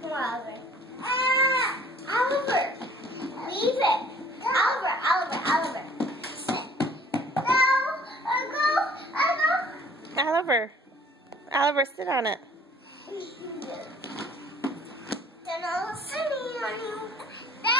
Come on, Oliver. Oliver. Leave it. Oliver. Sit. No. I'll go. Oliver, sit on it. Then I'll sing on you. No.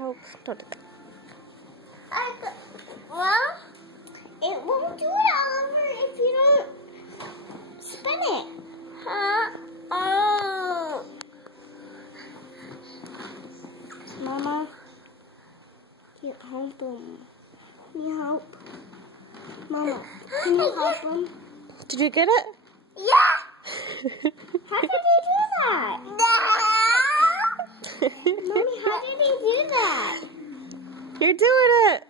Oh, don't do that. Well, it won't do it, Oliver, if you don't spin it. Huh? Oh. Mama, can't help him. Can you help? Mama, can you help him? Did you get it? Yeah. How did he do that? Mommy, how did he do that? You're doing it.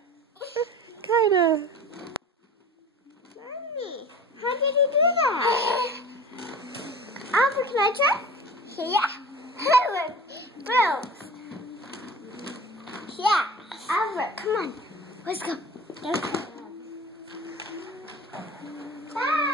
Kinda. Mommy, how did he do that? Albert, can I try? Yeah. Boom. Yeah. Albert, come on. Let's go. Bye.